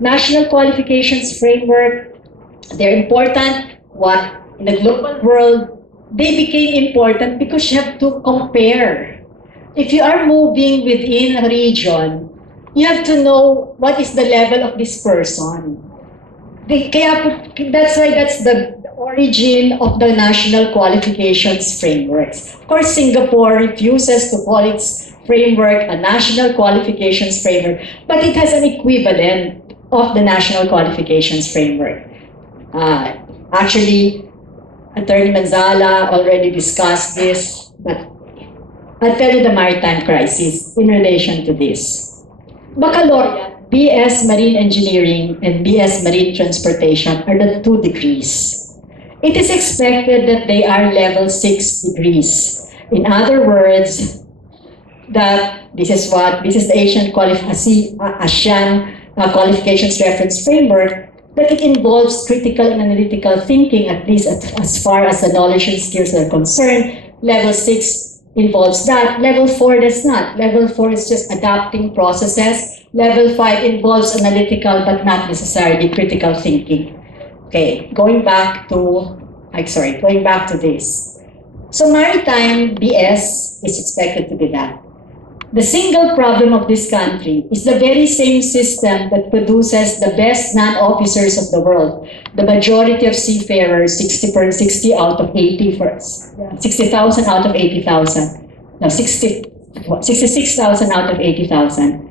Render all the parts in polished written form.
national qualifications framework, they're important. What in the global world, they became important because you have to compare. If you are moving within a region, you have to know what is the level of this person. That's why that's the origin of the national qualifications frameworks. Of course, Singapore refuses to call its framework a national qualifications framework, but it has an equivalent of the national qualifications framework. Actually, Attorney Manzala already discussed this, but I'll tell you the maritime crisis in relation to this. Baccalaureate, BS Marine Engineering and BS Marine Transportation are the 2 degrees. It is expected that they are level 6 degrees. In other words, that this is the ASEAN Qualifications Reference Framework, that it involves critical and analytical thinking, at least as far as the knowledge and skills are concerned. Level 6 involves that. Level 4 does not. Level 4 is just adapting processes. Level 5 involves analytical but not necessarily critical thinking. Okay, going back to this. So maritime BS is expected to be that. The single problem of this country is the very same system that produces the best non-officers of the world. The majority of seafarers, 60 out of 80 first. 60,000 out of 80,000. No, 66,000 out of 80,000.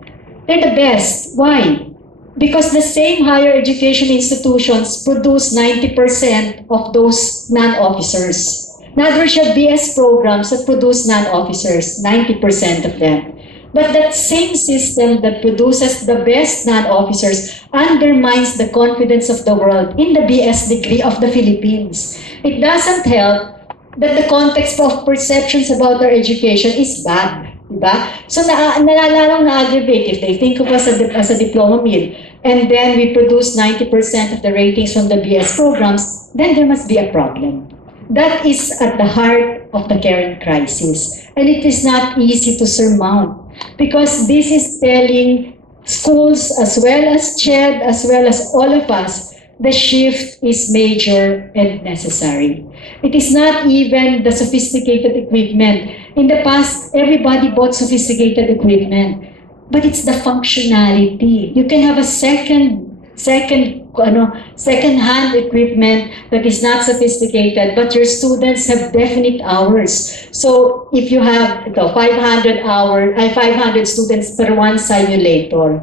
They're the best. Why? Because the same higher education institutions produce 90% of those non-officers. In other words, you have BS programs that produce non-officers, 90% of them. But that same system that produces the best non-officers undermines the confidence of the world in the BS degree of the Philippines. It doesn't help that the context of perceptions about our education is bad. Diba? So nalalong na-aggravate if they think of us as a diploma mill, and then we produce 90% of the ratings from the BS programs, then there must be a problem. That is at the heart of the current crisis. And it is not easy to surmount because this is telling schools as well as CHED, as well as all of us, the shift is major and necessary. It is not even the sophisticated equipment. In the past, everybody bought sophisticated equipment, but it's the functionality. You can have a second-hand equipment that is not sophisticated, but your students have definite hours. So if you have 500 students per one simulator,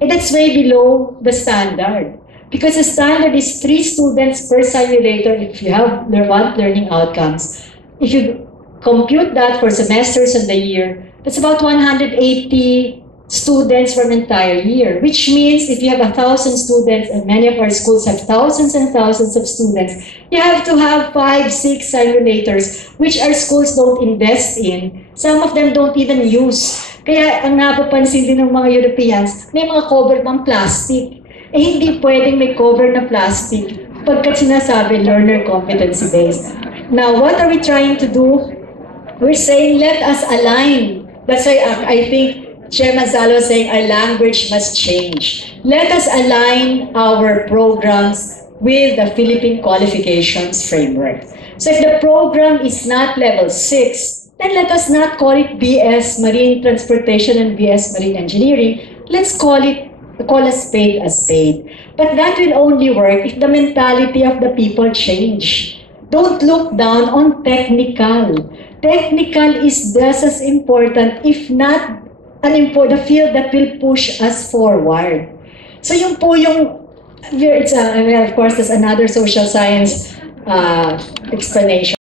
that's way below the standard. Because the standard is 3 students per simulator if you have learning outcomes. If you compute that for semesters in the year, that's about 180 students for an entire year, which means if you have 1,000 students, and many of our schools have thousands and thousands of students, you have to have 5, 6 simulators, which our schools don't invest in. Some of them don't even use. Kaya ang napapansin din ng mga Europeans, may mga cover pang plastic. Hindi pwedeng may cover na plastic pagkat sinasabi learner competency-based. Now, what are we trying to do? We're saying let us align. That's why I think Chair Manzalo is saying our language must change. Let us align our programs with the Philippine Qualifications Framework. So if the program is not level 6, then let us not call it BS Marine Transportation and BS Marine Engineering. Let's call a spade a spade. But that will only work if the mentality of the people change. Don't look down on technical. Technical is just as important, if not the field that will push us forward. So yung po yung, of course, there's another social science explanation.